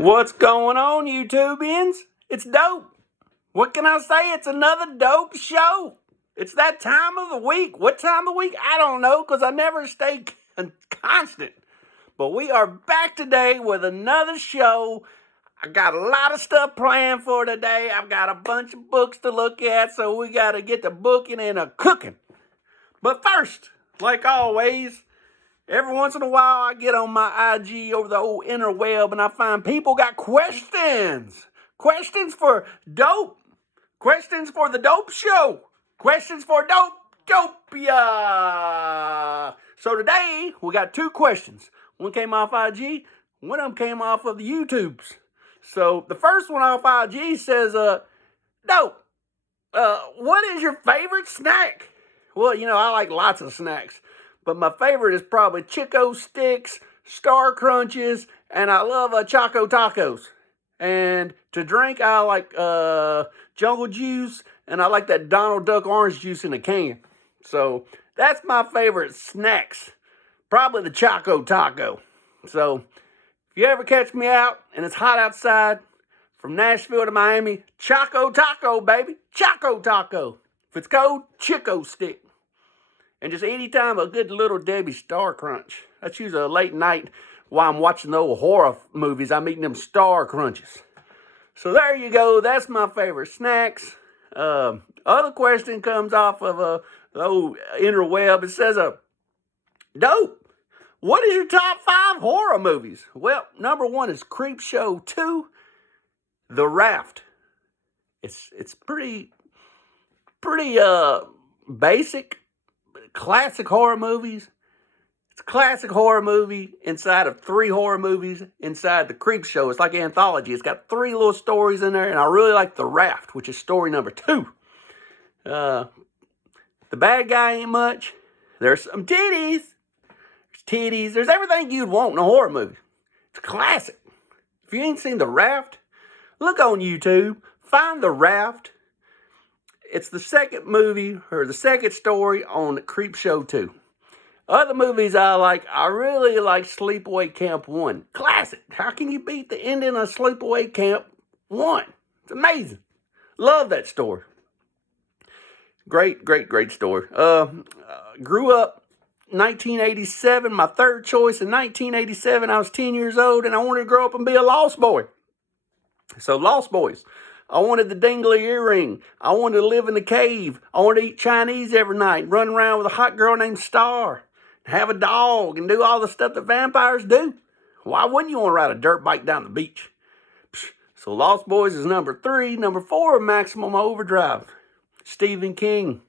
What's going on, YouTubians? It's dope. What can I say? It's another dope show. It's that time of the week. What time of the week? I don't know, because I never stay constant. But we are back today with another show. I got a lot of stuff planned for today. I've got a bunch of books to look at, so we got to get the booking and a cooking. But first, like always, every once in a while, I get on my IG over the old interweb and I find people got questions. Questions for dope. Questions for the dope show. Questions for Dopia. So today, we got two questions. One came off IG, one of them came off of the YouTubes. So the first one off IG says, Dope, what is your favorite snack? Well, I like lots of snacks. But my favorite is probably Chico Sticks, Star Crunches, and I love Choco Tacos. And to drink, I like Jungle Juice, and I like that Donald Duck orange juice in a can. So that's my favorite snacks. Probably the Choco Taco. So if you ever catch me out and it's hot outside, from Nashville to Miami, Choco Taco, baby. Choco Taco. If it's cold, Chico Stick. And just anytime a good little Debbie Star Crunch. That's usually a late night while I'm watching the old horror movies. I'm eating them Star Crunches. So there you go. That's my favorite snacks. Other question comes off of the old interweb. It says, Dope, what is your top 5 horror movies? Well, number 1 is Creepshow 2, The Raft. It's pretty basic. Classic horror movies. It's a classic horror movie inside of 3 horror movies inside the Creepshow. It's like an anthology. It's got 3 little stories in there, and I really like The Raft, which is story number 2. The bad guy ain't much. There's some titties. There's everything you'd want in a horror movie. It's a classic. If you ain't seen The Raft, look on YouTube. Find The Raft. It's the second movie, or the second story on Creepshow 2. Other movies I really like Sleepaway Camp 1. Classic. How can you beat the ending of Sleepaway Camp 1? It's amazing. Love that story. Great story. Grew up 1987. My third choice in 1987. I was 10 years old, and I wanted to grow up and be a Lost Boy. So Lost Boys. I wanted the dingly earring. I wanted to live in the cave. I wanted to eat Chinese every night, run around with a hot girl named Star, have a dog, and do all the stuff that vampires do. Why wouldn't you want to ride a dirt bike down the beach? So Lost Boys is number 3. Number 4, Maximum Overdrive. Stephen King.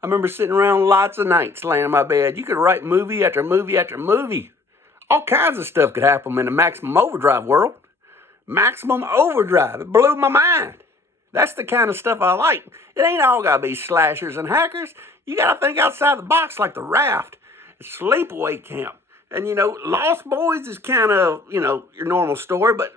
I remember sitting around lots of nights laying in my bed. You could write movie after movie after movie. All kinds of stuff could happen in the Maximum Overdrive world. Maximum Overdrive. It blew my mind. That's the kind of stuff I like. It ain't all got to be slashers and hackers. You got to think outside the box like The Raft, Sleepaway Camp. And, Lost Boys is kind of, your normal story, but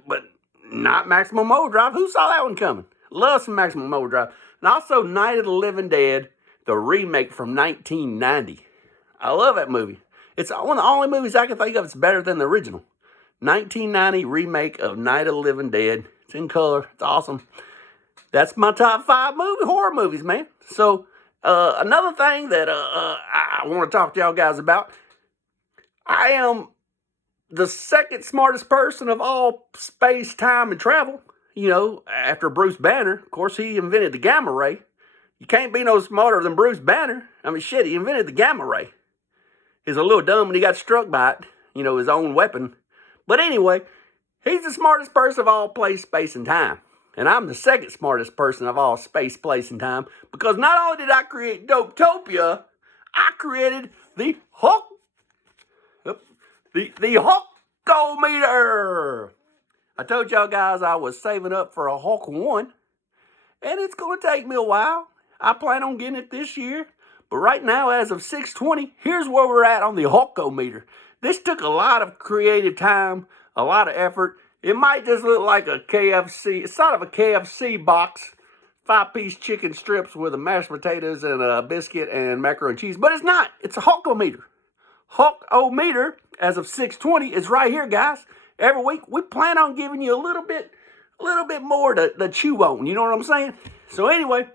not Maximum Overdrive. Who saw that one coming? Love some Maximum Overdrive. And also Night of the Living Dead, the remake from 1990. I love that movie. It's one of the only movies I can think of that's better than the original. 1990 remake of Night of the Living Dead. It's in color. It's awesome. That's my top 5 horror movies, man. So, another thing that I want to talk to y'all guys about. I am the second smartest person of all space, time, and travel. After Bruce Banner. Of course, he invented the gamma ray. You can't be no smarter than Bruce Banner. I mean, shit, he invented the gamma ray. He's a little dumb when he got struck by it. His own weapon. But anyway, he's the smartest person of all place, space, and time. And I'm the second smartest person of all space, place, and time. Because not only did I create Dopetopia, I created the Hulkometer. I told y'all guys I was saving up for a Hulk 1. And it's going to take me a while. I plan on getting it this year. But right now, as of 6/20, here's where we're at on the Hulkometer. This took a lot of creative time, a lot of effort. It might just look like a KFC. It's sort of a KFC box, 5-piece chicken strips with a mashed potatoes and a biscuit and macaroni and cheese. But it's not. It's a Hulkometer. Hulkometer, as of 6/20, is right here, guys. every week, we plan on giving you a little bit more to chew on. You know what I'm saying? So anyway,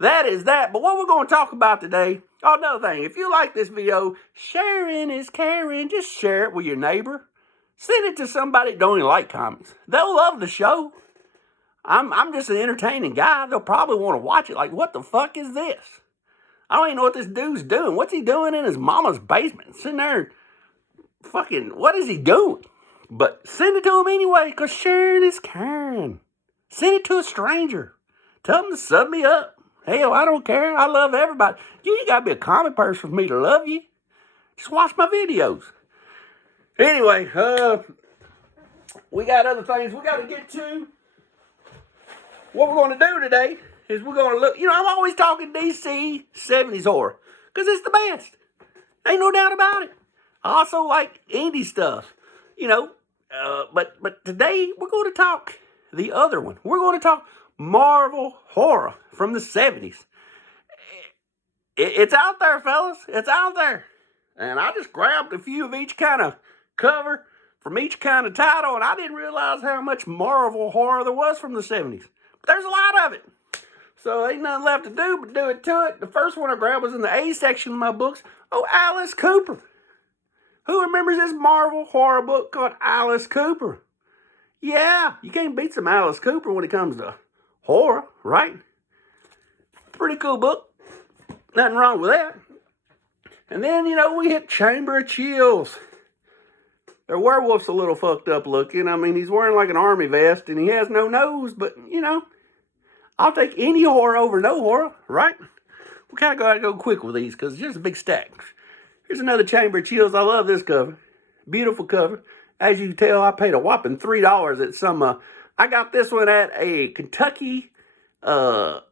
that is that. But what we're going to talk about today, oh, another thing, if you like this video, sharing is caring. Just share it with your neighbor. Send it to somebody that don't even like comics. They'll love the show. I'm just an entertaining guy. They'll probably want to watch it. Like, what the fuck is this? I don't even know what this dude's doing. What's he doing in his mama's basement? Sitting there, fucking, what is he doing? But send it to him anyway, because sharing is caring. Send it to a stranger. Tell them to sub me up. Hell, I don't care. I love everybody. You ain't got to be a comic person for me to love you. Just watch my videos. Anyway, we got other things we got to get to. What we're going to do today is we're going to look, I'm always talking DC 70s horror, because it's the best. Ain't no doubt about it. I also like indie stuff, but today we're going to talk the other one. We're going to talk Marvel horror from the 70s. It's out there, fellas. It's out there. And I just grabbed a few of each kind of cover from each kind of title, and I didn't realize how much Marvel horror there was from the 70s. But there's a lot of it. So ain't nothing left to do but do it to it. The first one I grabbed was in the A section of my books. Oh, Alice Cooper. Who remembers this Marvel horror book called Alice Cooper? Yeah, you can't beat some Alice Cooper when it comes to horror, right? Pretty cool book. Nothing wrong with that. And then, we hit Chamber of Chills. Their werewolf's a little fucked up looking. I mean, he's wearing like an army vest and he has no nose, but, I'll take any horror over no horror, right? We kind of got to go quick with these because it's just a big stack. Here's another Chamber of Chills. I love this cover. Beautiful cover. As you can tell, I paid a whopping $3 at some, I got this one at a Kentucky VFW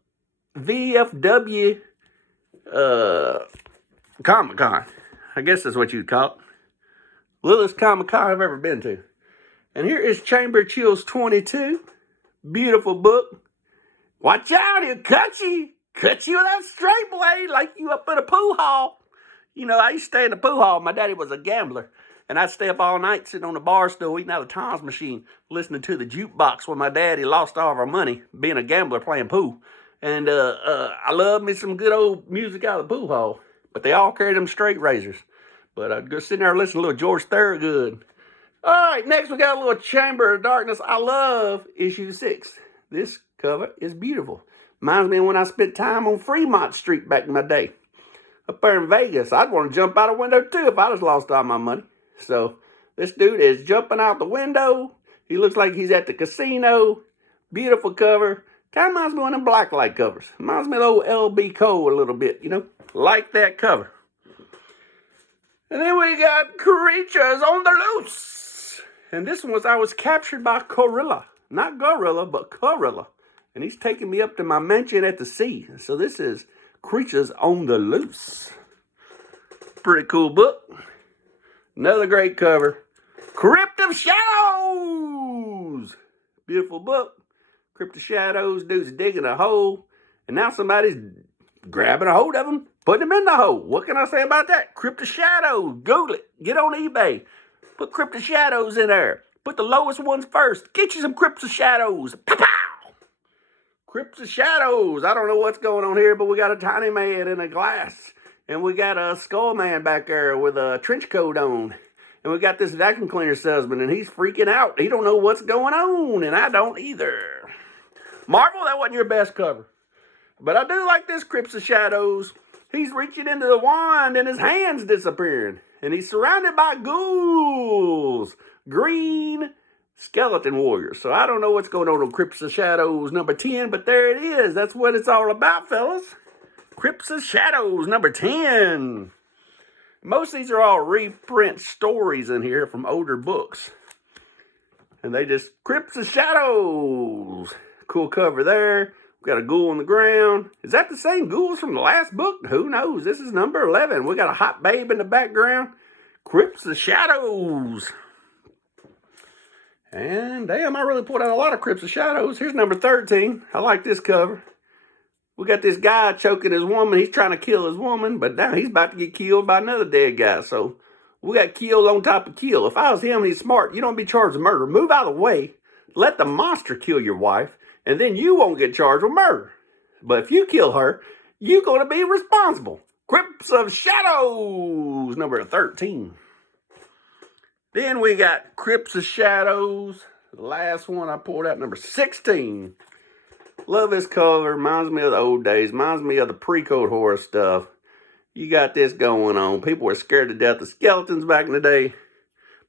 Comic-Con. I guess that's what you'd call it. Littlest Comic-Con I've ever been to. And here is Chamber of Chills 22. Beautiful book. Watch out, he'll cut you. Cut you with that straight blade like you up in a pool hall. I used to stay in the pool hall. My daddy was a gambler. And I'd stay up all night sitting on the bar stool eating out of the Tom's machine, listening to the jukebox when my daddy lost all of our money being a gambler playing pool. And I love me some good old music out of the pool hall. But they all carried them straight razors. But I'd go sit there and listen to a little George Thorogood. All right, next we got a little Chamber of Darkness. I love issue 6. This cover is beautiful. Reminds me of when I spent time on Fremont Street back in my day. Up there in Vegas. I'd want to jump out a window too if I just lost all my money. So this dude is jumping out the window. He looks like he's at the casino. Beautiful cover. Kind of reminds me of one of them blacklight covers. Reminds me of the old L.B. Cole a little bit, Like that cover. And then we got Creatures on the Loose. And this one was I was captured by Gorilla. Not Gorilla, but Gorilla. And he's taking me up to my mansion at the sea. So this is Creatures on the Loose. Pretty cool book. Another great cover. Crypt of Shadows. Beautiful book. Crypt of Shadows. Dude's digging a hole. And now somebody's grabbing a hold of him, putting him in the hole. What can I say about that? Crypt of Shadows. Google it. Get on eBay. Put Crypt of Shadows in there. Put the lowest ones first. Get you some Crypts of Shadows. Pow-pow! Crypts of Shadows. I don't know what's going on here, but we got a tiny man in a glass. And we got a skull man back there with a trench coat on. And we got this vacuum cleaner salesman, and he's freaking out. He don't know what's going on, and I don't either. Marvel, that wasn't your best cover. But I do like this Crypts of Shadows. He's reaching into the wand, and his hand's disappearing. And he's surrounded by ghouls. Green skeleton warriors. So I don't know what's going on Crypts of Shadows number 10, but there it is. That's what it's all about, fellas. Crypts of Shadows number 10. Most of these are all reprint stories in here from older books. And they just, Crypts of Shadows. Cool cover there. We got a ghoul on the ground. Is that the same ghouls from the last book? Who knows? This is number 11. We got a hot babe in the background. Crypts of Shadows. And damn, I really pulled out a lot of Crypts of Shadows. Here's number 13. I like this cover. We got this guy choking his woman. He's trying to kill his woman, but now he's about to get killed by another dead guy. So We got kill on top of kill. If I was him and he's smart, you don't be charged with murder. Move out of the way. Let the monster kill your wife, and then you won't get charged with murder. But if you kill her, you're going to be responsible. Crypts of Shadows, number 13. Then we got Crypts of Shadows. The last one I pulled out, number 16. Love this cover. Reminds me of the old days. Reminds me of the pre-code horror stuff. You got this going on. People were scared to death of skeletons back in the day.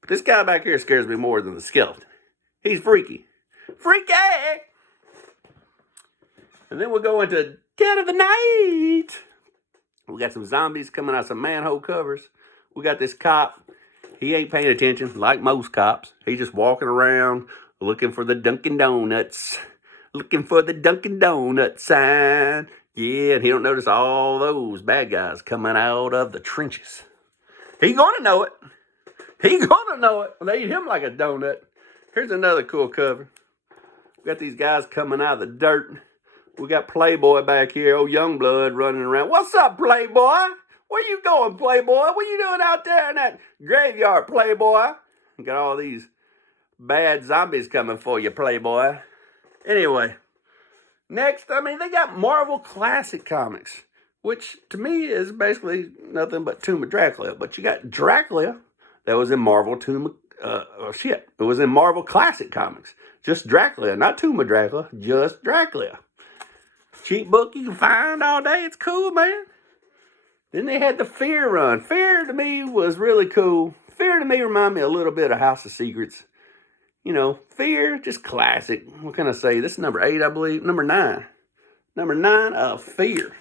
But this guy back here scares me more than the skeleton. He's freaky. Freaky! And then we'll go into Dead of the Night. We got some zombies coming out, some manhole covers. We got this cop. He ain't paying attention like most cops. He's just walking around looking for the Dunkin' Donuts. Looking for the Dunkin' Donuts sign. Yeah, and he don't notice all those bad guys coming out of the trenches. He gonna know it. He gonna know it when they eat him like a donut. Here's another cool cover. We got these guys coming out of the dirt. We got Playboy back here, old Youngblood running around. What's up, Playboy? Where you going, Playboy? What you doing out there in that graveyard, Playboy? Got all these bad zombies coming for you, Playboy. Anyway, next, they got Marvel Classic Comics, which to me is basically nothing but Tomb of Dracula. But you got Dracula that was in Marvel it was in Marvel Classic Comics. Just Dracula, not Tomb of Dracula, just Dracula. Cheap book you can find all day. It's cool, man. Then they had the Fear run. Fear to me was really cool. Fear to me reminded me a little bit of House of Secrets. You know, Fear, just classic. What can I say? This is number 8, I believe. Number 9. Number 9 of Fear.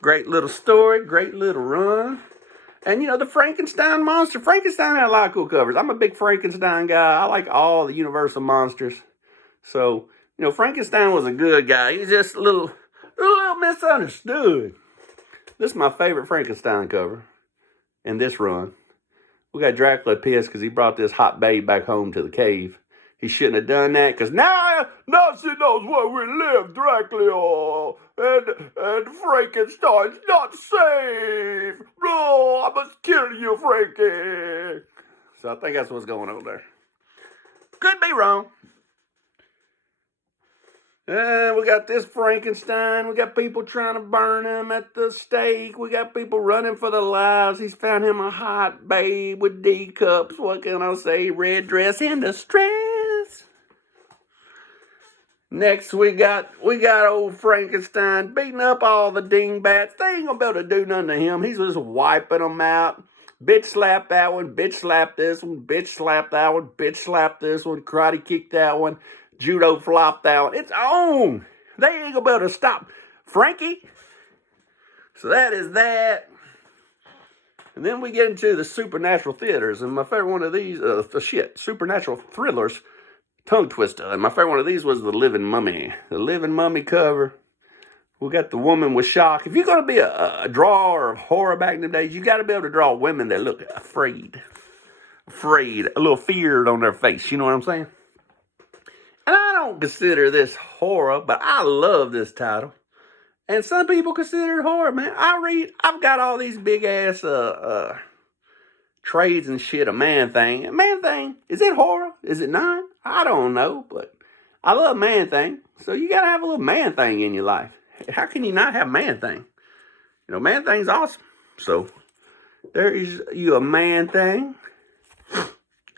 Great little story. Great little run. And, the Frankenstein monster. Frankenstein had a lot of cool covers. I'm a big Frankenstein guy. I like all the Universal monsters. So, Frankenstein was a good guy. He's just a little misunderstood. This is my favorite Frankenstein cover in this run. We got Dracula pissed because he brought this hot babe back home to the cave. He shouldn't have done that because now she knows where we live, Dracula. And Frankenstein's not safe. No, I must kill you, Frankie. So I think that's what's going on there. Could be wrong. We got this Frankenstein. We got people trying to burn him at the stake. We got people running for their lives. He's found him a hot babe with D cups. What can I say? Red dress in distress. Next we got old Frankenstein beating up all the dingbats. They ain't gonna be able to do nothing to him. He's just wiping them out. Bitch slap that one. Bitch slap this one. Bitch slap that one. Bitch slap this one. Karate kick that one. Judo flop out. It's on. They ain't gonna be able to stop Frankie. So that is that. And then we get into the supernatural theaters. And my favorite one of these, supernatural thrillers, tongue twister. And my favorite one of these was The Living Mummy. The Living Mummy cover. We got the woman with shock. If you're gonna be a drawer of horror back in the days, you gotta be able to draw women that look afraid. A little feared on their face. You know what I'm saying? And I don't consider this horror, but I love this title. And some people consider it horror, man. I've got all these big ass trades and shit of Man Thing. Man Thing, is it horror? Is it not? I don't know, but I love Man Thing. So you gotta have a little Man Thing in your life. How can you not have Man Thing? Man Thing's awesome. So there is you a Man Thing.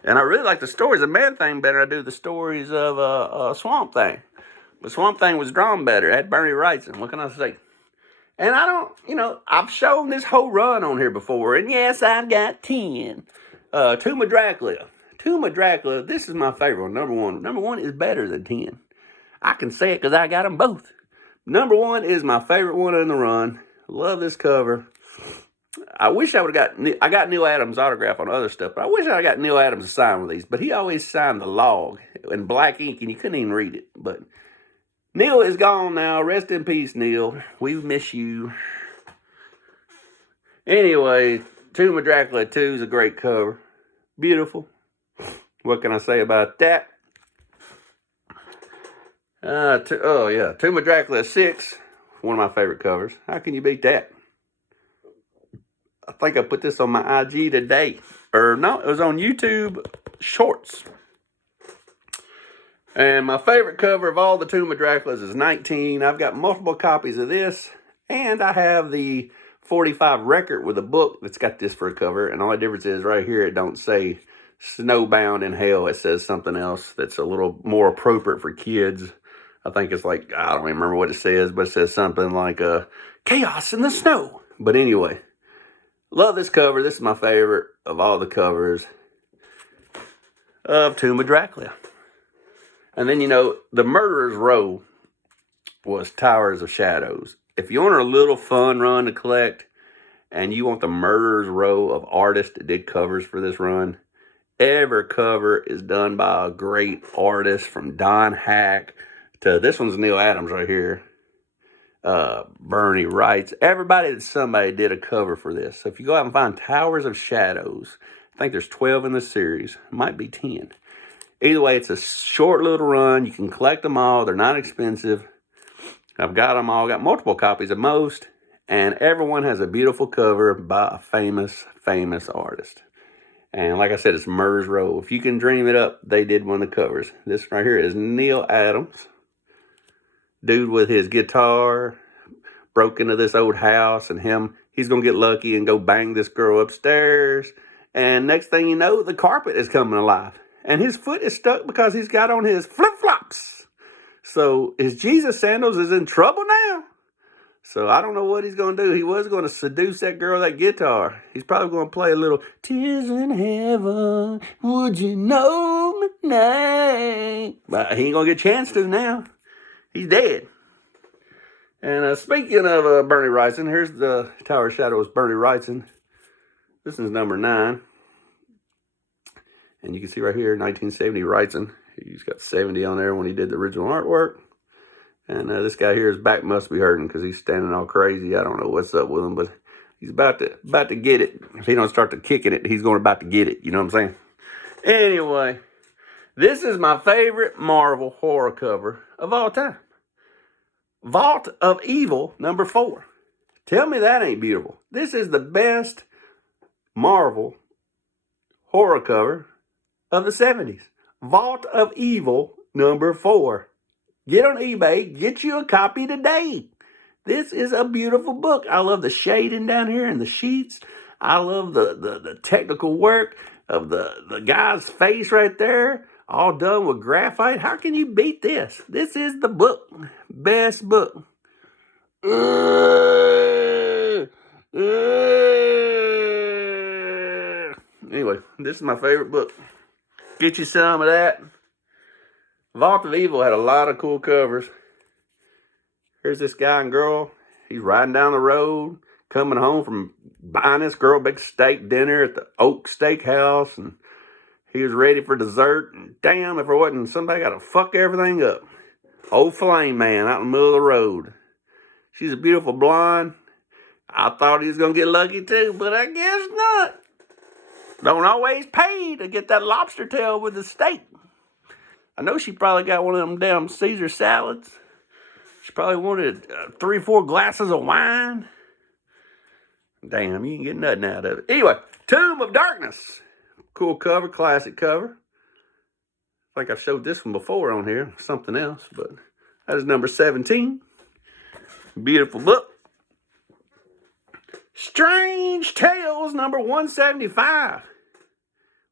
And I really like the stories of Man Thing better than I do the stories of Swamp Thing. But Swamp Thing was drawn better. It had Bernie Wrightson. What can I say? And I don't, I've shown this whole run on here before. And yes, I've got 10. Tomb of Dracula. Tomb of Dracula, this is my favorite one, number 1. Number 1 is better than 10. I can say it because I got them both. Number 1 is my favorite one in the run. Love this cover. I wish I would have I got Neil Adams' autograph on other stuff, but I wish I got Neil Adams to sign one of these. But he always signed the log in black ink, and you couldn't even read it. But Neil is gone now. Rest in peace, Neil. We miss you. Anyway, Tomb of Dracula 2 is a great cover. Beautiful. What can I say about that? Tomb of Dracula 6, one of my favorite covers. How can you beat that? I think I put this on my IG today. Or no, it was on YouTube Shorts. And my favorite cover of all the Tomb of Draculas is 19. I've got multiple copies of this. And I have the 45 record with a book that's got this for a cover. And the only difference is right here it don't say Snowbound in Hell. It says something else that's a little more appropriate for kids. I think it's like, I don't even remember what it says, but it says something like Chaos in the Snow. But anyway, love this cover. This is my favorite of all the covers of Tomb of Dracula. And then, you know, the Murderer's Row was Towers of Shadows. If you want a little fun run to collect and you want the Murderer's Row of artists that did covers for this run, every cover is done by a great artist, from Don Hack to this one's Neil Adams right here. Bernie Wrights. Somebody did a cover for this. So if you go out and find Towers of Shadows, I think there's 12 in the series. It might be 10. Either way, it's a short little run. You can collect them all. They're not expensive. I've got them all. Got multiple copies of most. And everyone has a beautiful cover by a famous artist. And like I said, it's Murderer's Row. If you can dream it up, they did one of the covers. This right here is Neil Adams. Dude with his guitar broke into this old house, and he's going to get lucky and go bang this girl upstairs. And next thing you know, the carpet is coming alive. And his foot is stuck because he's got on his flip-flops. So his Jesus sandals is in trouble now. So I don't know what he's going to do. He was going to seduce that girl with that guitar. He's probably going to play a little, "'Tis in heaven, would you know my name?" But he ain't going to get a chance to now. He's dead. And speaking of Bernie Wrightson, here's the Tower of Shadows Bernie Wrightson. This is number 9. And you can see right here, 1970 Wrightson. He's got 70 on there when he did the original artwork. And this guy here, his back must be hurting because he's standing all crazy. I don't know what's up with him, but he's about to get it. If he don't start to kicking it, he's about to get it. You know what I'm saying? Anyway, this is my favorite Marvel horror cover of all time. Vault of Evil, number 4. Tell me that ain't beautiful. This is the best Marvel horror cover of the 70s. Vault of Evil, number 4. Get on eBay, get you a copy today. This is a beautiful book. I love the shading down here and the sheets. I love the technical work of the guy's face right there, all done with graphite. How can you beat this? This is the book. Best book. Anyway, this is my favorite book. Get you some of that. Vault of Evil had a lot of cool covers. Here's this guy and girl. He's riding down the road, coming home from buying this girl a big steak dinner at the Oak Steakhouse, and he was ready for dessert. And damn, if it wasn't, somebody got to fuck everything up. Old Flame Man out in the middle of the road. She's a beautiful blonde. I thought he was going to get lucky too, but I guess not. Don't always pay to get that lobster tail with the steak. I know she probably got one of them damn Caesar salads. She probably wanted 3 or 4 glasses of wine. Damn, you can get nothing out of it. Anyway, Tomb of Darkness. Cool cover, classic cover. I think I've showed this one before on here, something else, but that is number 17. Beautiful book. Strange Tales, number 175.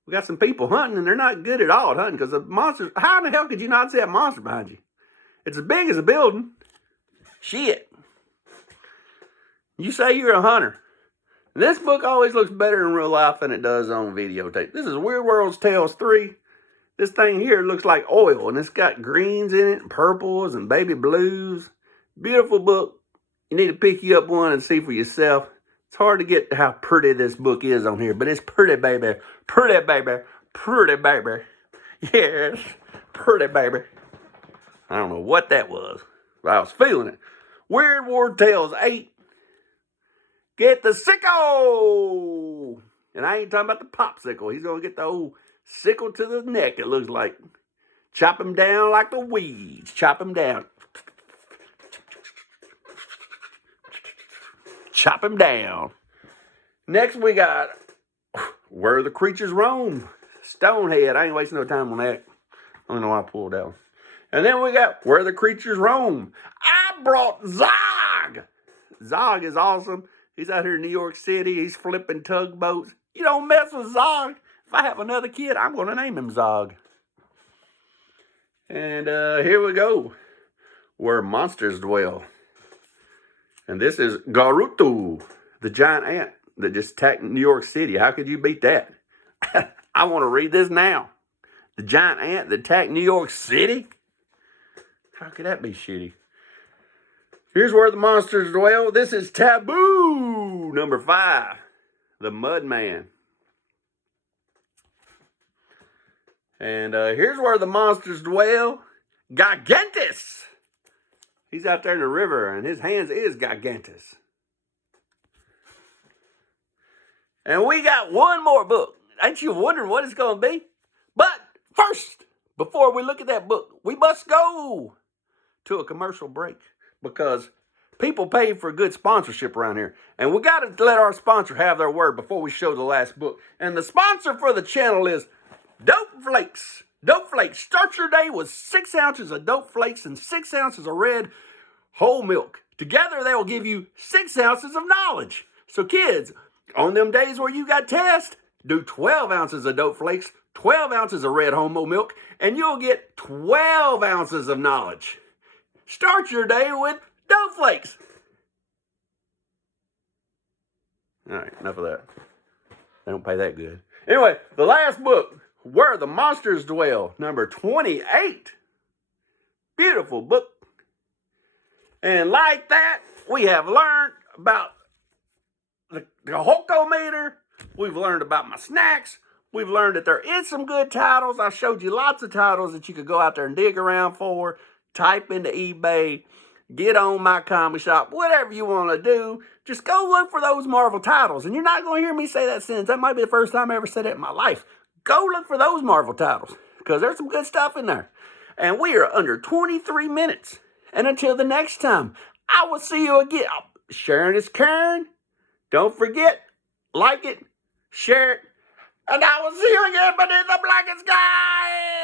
We got some people hunting, and they're not good at all at hunting because the monsters. How in the hell could you not see that monster behind you? It's as big as a building. Shit. You say you're a hunter. This book always looks better in real life than it does on videotape. This is Weird World's Tales 3. This thing here looks like oil, and it's got greens in it, and purples, and baby blues. Beautiful book. You need to pick you up one and see for yourself. It's hard to get how pretty this book is on here, but it's pretty, baby. Pretty, baby. Pretty, baby. Yes, pretty, baby. I don't know what that was, but I was feeling it. Weird World Tales 8. Get the sicko! And I ain't talking about the popsicle. He's going to get the old sickle to the neck, it looks like. Chop him down like the weeds. Chop him down. Chop him down. Next we got Where the Creatures Roam. Stonehead. I ain't wasting no time on that. I don't know why I pulled that one. And then we got Where the Creatures Roam. I brought Zog. Zog is awesome. He's out here in New York City. He's flipping tugboats. You don't mess with Zog. If I have another kid, I'm going to name him Zog. And here we go. Where Monsters Dwell. And this is Garutu, the giant ant that just attacked New York City. How could you beat that? I want to read this now. The giant ant that attacked New York City? How could that be shitty? Here's Where the Monsters Dwell. This is Taboo, number 5. The Mudman. And here's Where the Monsters Dwell. Gigantus. He's out there in the river, and his hands is Gigantus. And we got one more book. Ain't you wondering what it's going to be? But first, before we look at that book, we must go to a commercial break because people pay for good sponsorship around here. And we got to let our sponsor have their word before we show the last book. And the sponsor for the channel is Dope Flakes. Dope Flakes. Start your day with 6 ounces of Dope Flakes and 6 ounces of red whole milk. Together, they will give you 6 ounces of knowledge. So kids, on them days where you got tests, do 12 ounces of Dope Flakes, 12 ounces of red homo milk, and you'll get 12 ounces of knowledge. Start your day with Dope Flakes. All right, enough of that. They don't pay that good. Anyway, the last book, Where the Monsters Dwell, number 28. Beautiful book. And like that, we have learned about the Hokometer. We've learned about my snacks. We've learned that there is some good titles. I showed you lots of titles that you could go out there and dig around for. Type into eBay. Get on my comic shop. Whatever you want to do. Just go look for those Marvel titles. And you're not going to hear me say that sentence. That might be the first time I ever said it in my life. Go look for those Marvel titles. Because there's some good stuff in there. And we are under 23 minutes. And until the next time, I will see you again. Sharing is caring. Don't forget, like it, share it, and I will see you again beneath the blackest sky.